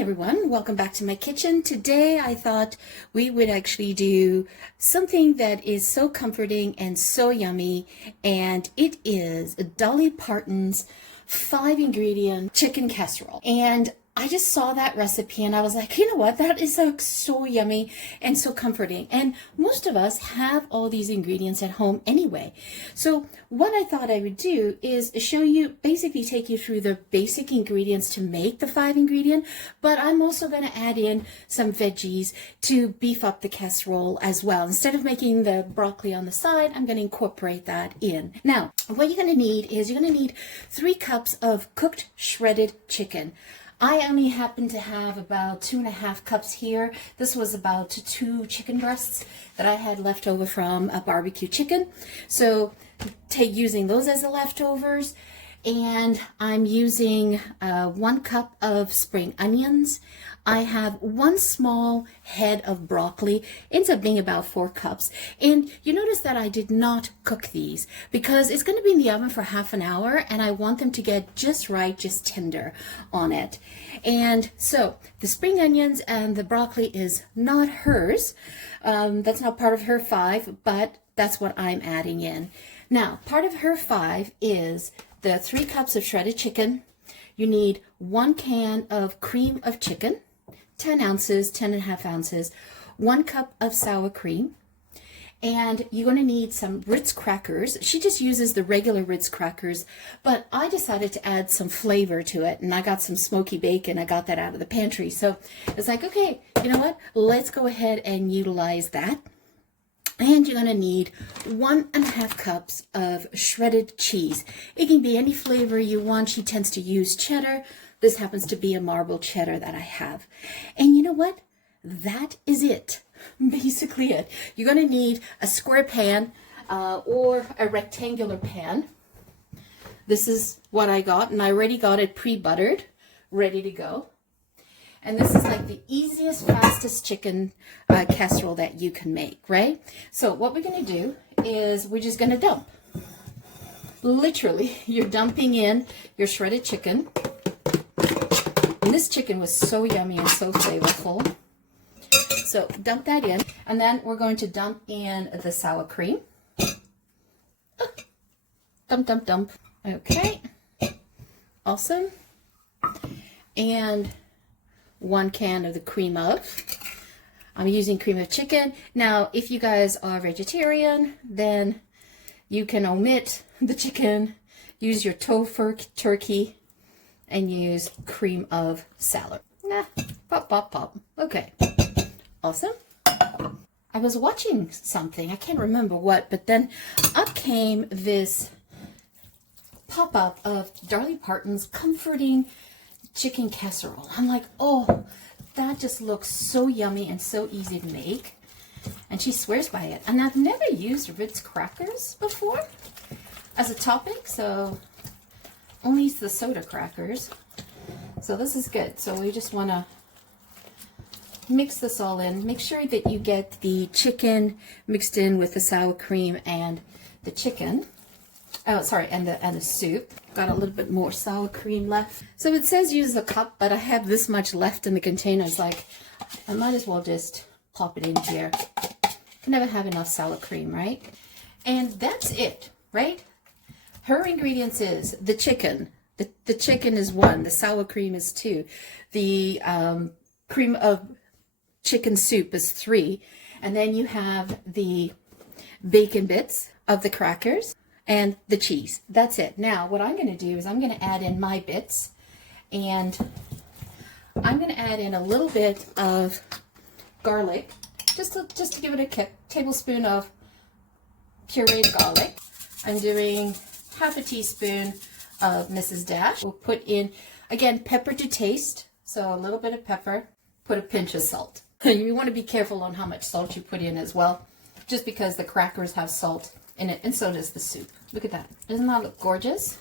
everyone, welcome back to my kitchen. Today I thought we would actually do something that is so comforting and so yummy, and it is Dolly Parton's 5-ingredient chicken casserole. And I just saw that recipe and I was like, you know what, that is so yummy and so comforting. And most of us have all these ingredients at home anyway. So what I thought I would do is show you, basically take you through the basic ingredients to make the 5-ingredient, but I'm also going to add in some veggies to beef up the casserole as well. Instead of making the broccoli on the side, I'm going to incorporate that in. Now, what you're going to need is you're going to need 3 cups of cooked shredded chicken. I only happen to have about 2.5 cups here. This was about 2 chicken breasts that I had left over from a barbecue chicken. So using those as the leftovers. And I'm using 1 cup of spring onions. I have 1 small head of broccoli. Ends up being about 4 cups. And you notice that I did not cook these because it's going to be in the oven for half an hour and I want them to get just right, just tender on it. And so the spring onions and the broccoli is not hers. That's not part of her 5, but that's what I'm adding in. Now, part of her 5 is the 3 cups of shredded chicken. You need 1 can of cream of chicken, 10 ounces, 10.5 ounces, 1 cup of sour cream, and you're going to need some Ritz crackers. She just uses the regular Ritz crackers, but I decided to add some flavor to it, and I got some smoky bacon. I got that out of the pantry. So it's like, okay, you know what? Let's go ahead and utilize that. And you're going to need 1.5 cups of shredded cheese. It can be any flavor you want. She tends to use cheddar. This happens to be a marble cheddar that I have. And you know what? That is it. Basically it. You're going to need a square pan or a rectangular pan. This is what I got, and I already got it pre-buttered, ready to go. And this is like the easiest, fastest chicken casserole that you can make, right? So what we're going to do is we're just going to dump. Literally, you're dumping in your shredded chicken. And this chicken was so yummy and so flavorful. So dump that in. And then we're going to dump in the sour cream. Dump, dump, dump. Okay. Awesome. And 1 can of the cream of. I'm using cream of chicken. Now, if you guys are vegetarian, then you can omit the chicken, use your tofu turkey, and use cream of salad. Nah, pop, pop, pop. Okay, awesome. I was watching something, I can't remember what, but then up came this pop-up of Dolly Parton's comforting chicken casserole. I'm like, oh, that just looks so yummy and so easy to make. And she swears by it. And I've never used Ritz crackers before as a topping, so only the soda crackers. So this is good. So we just want to mix this all in. Make sure that you get the chicken mixed in with the sour cream and the chicken. Oh, sorry, and the soup. Got a little bit more sour cream left. So it says use the cup, but I have this much left in the container. It's like, I might as well just pop it in here. Can never have enough sour cream, right? And that's it, right? Her ingredients is the chicken. The chicken is 1. The sour cream is 2. The cream of chicken soup is 3. And then you have the bacon bits of the crackers and the cheese. That's it. Now, what I'm going to do is I'm going to add in my bits, and I'm going to add in a little bit of garlic, just to give it a kick. Tablespoon of pureed garlic. I'm doing half a teaspoon of Mrs. Dash. We'll put in, again, pepper to taste. So a little bit of pepper, put a pinch of salt. You want to be careful on how much salt you put in as well, just because the crackers have salt in it, and so does the soup. Look at that. Doesn't that look gorgeous?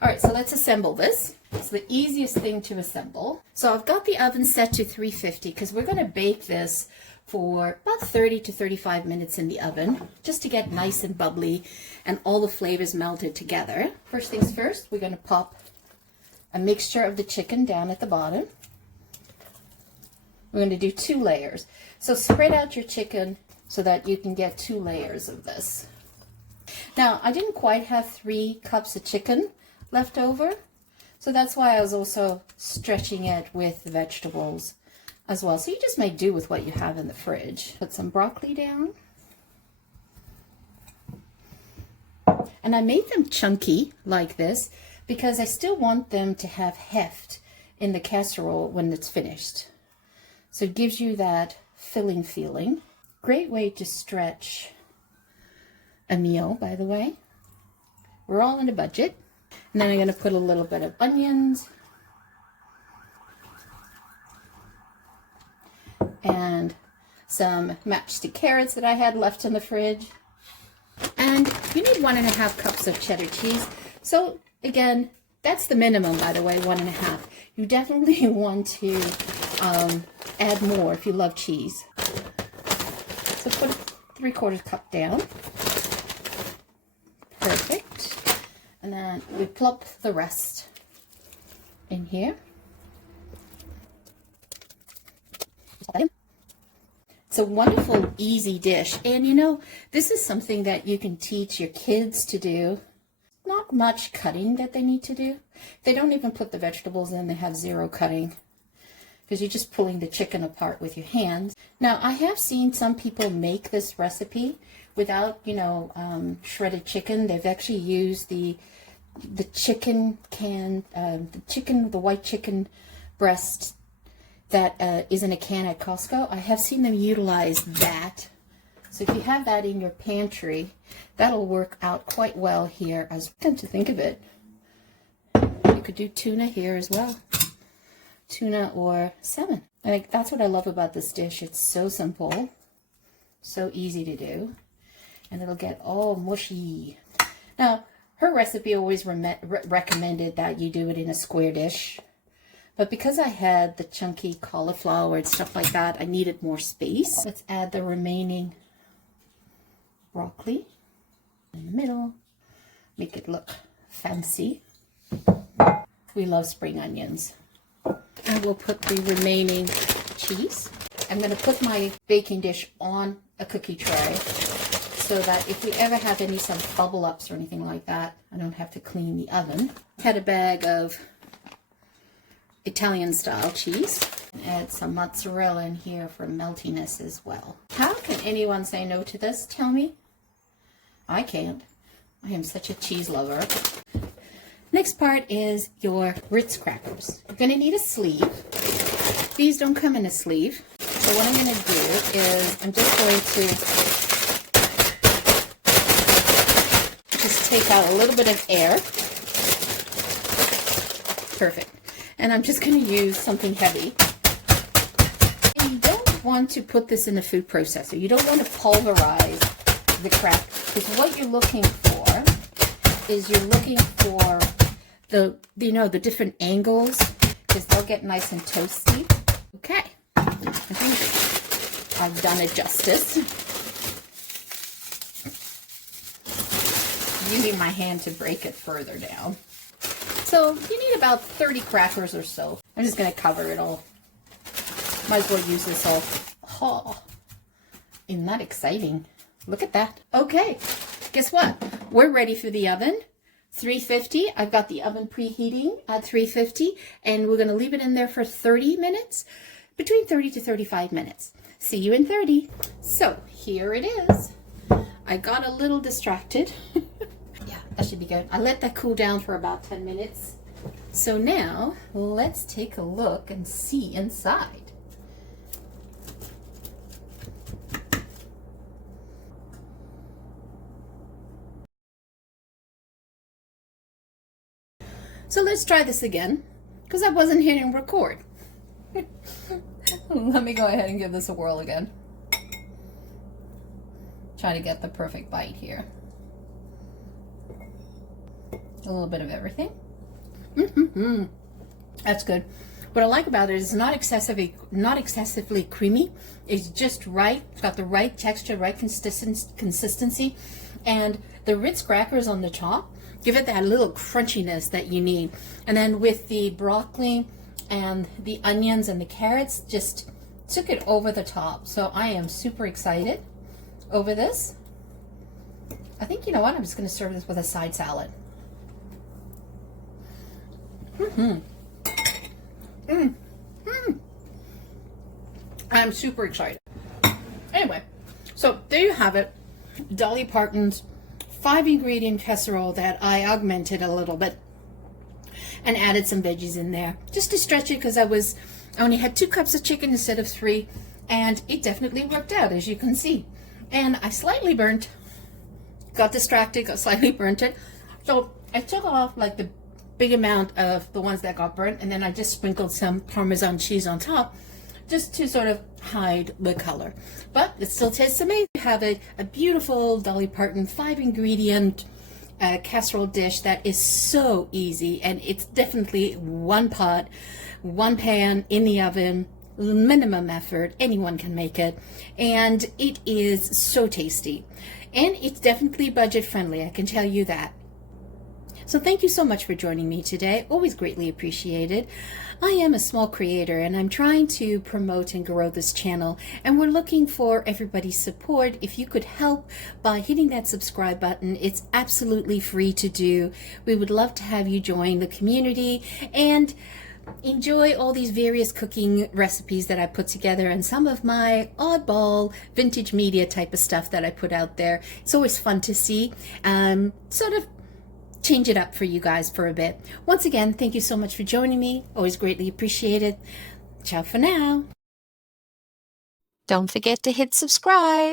All right, so let's assemble this. It's the easiest thing to assemble. So I've got the oven set to 350 because we're going to bake this for about 30 to 35 minutes in the oven, just to get nice and bubbly and all the flavors melted together. First things first, we're going to pop a mixture of the chicken down at the bottom. We're going to do 2 layers. So spread out your chicken so that you can get 2 layers of this. Now, I didn't quite have 3 cups of chicken left over, so that's why I was also stretching it with the vegetables as well. So you just make do with what you have in the fridge. Put some broccoli down. And I made them chunky like this because I still want them to have heft in the casserole when it's finished. So it gives you that filling feeling. Great way to stretch a meal, by the way. We're all in a budget. And then I'm going to put a little bit of onions and some matchstick carrots that I had left in the fridge. And you need 1.5 cups of cheddar cheese. So again, that's the minimum, by the way, 1.5. You definitely want to add more if you love cheese. So put 3/4 cup down. Perfect. And then we plop the rest in here. It's a wonderful, easy dish. And you know, this is something that you can teach your kids to do. Not much cutting that they need to do. They don't even put the vegetables in. They have 0 cutting because you're just pulling the chicken apart with your hands. Now, I have seen some people make this recipe without, you know, shredded chicken. They've actually used the chicken can, the white chicken breast that is in a can at Costco. I have seen them utilize that. So if you have that in your pantry, that'll work out quite well here. As come to think of it, you could do tuna here as well. Tuna or salmon. I think that's what I love about this dish. It's so simple, so easy to do, and it'll get all mushy. Now, her recipe always recommended that you do it in a square dish. But because I had the chunky cauliflower and stuff like that, I needed more space. Let's add the remaining broccoli in the middle. Make it look fancy. We love spring onions. And we'll put the remaining cheese. I'm going to put my baking dish on a cookie tray so that if we ever have some bubble ups or anything like that, I don't have to clean the oven. Had a bag of Italian style cheese. Add some mozzarella in here for meltiness as well. How can anyone say no to this? Tell me. I can't. I am such a cheese lover. Next part is your Ritz crackers. You're going to need a sleeve. These don't come in a sleeve. So what I'm going to do is I'm just going to just take out a little bit of air. Perfect. And I'm just going to use something heavy. And you don't want to put this in a food processor. You don't want to pulverize the crack, because what you're looking for is the different angles, because they'll get nice and toasty. Okay, I think I've done it justice. Using my hand to break it further down. So you need about 30 crackers or so. I'm just going to cover it all. Might as well use this all. Oh, isn't that exciting? Look at that. Okay, guess what? We're ready for the oven. 350. I've got the oven preheating at 350, and we're going to leave it in there for 30 minutes, between 30 to 35 minutes. See you in 30. So here it is. I got a little distracted. Yeah, that should be good. I let that cool down for about 10 minutes. So now let's take a look and see inside. So let's try this again, because I wasn't hitting record. Let me go ahead and give this a whirl again. Try to get the perfect bite here. A little bit of everything. That's good. What I like about it is not excessively creamy. It's just right. It's got the right texture, right consistency, and the Ritz crackers on the top give it that little crunchiness that you need. And then with the broccoli and the onions and the carrots, just took it over the top. So I am super excited over this. I think, you know what, I'm just going to serve this with a side salad. I'm super excited. Anyway, so there you have it. Dolly Parton's 5-ingredient casserole that I augmented a little bit and added some veggies in there just to stretch it, because I only had 2 cups of chicken instead of 3, and it definitely worked out, as you can see. And I slightly got distracted, got slightly burnt it. So I took off like the big amount of the ones that got burnt, and then I just sprinkled some Parmesan cheese on top just to sort of hide the color. But it still tastes amazing. You have a beautiful Dolly Parton 5-ingredient casserole dish that is so easy, and it's definitely 1 pot, 1 pan in the oven, minimum effort. Anyone can make it, and it is so tasty, and it's definitely budget friendly, I can tell you that. So thank you so much for joining me today. Always greatly appreciated. I am a small creator, and I'm trying to promote and grow this channel, and we're looking for everybody's support. If you could help by hitting that subscribe button, it's absolutely free to do. We would love to have you join the community and enjoy all these various cooking recipes that I put together, and some of my oddball vintage media type of stuff that I put out there. It's always fun to see, sort of change it up for you guys for a bit. Once again, thank you so much for joining me. Always greatly appreciated. Ciao for now. Don't forget to hit subscribe.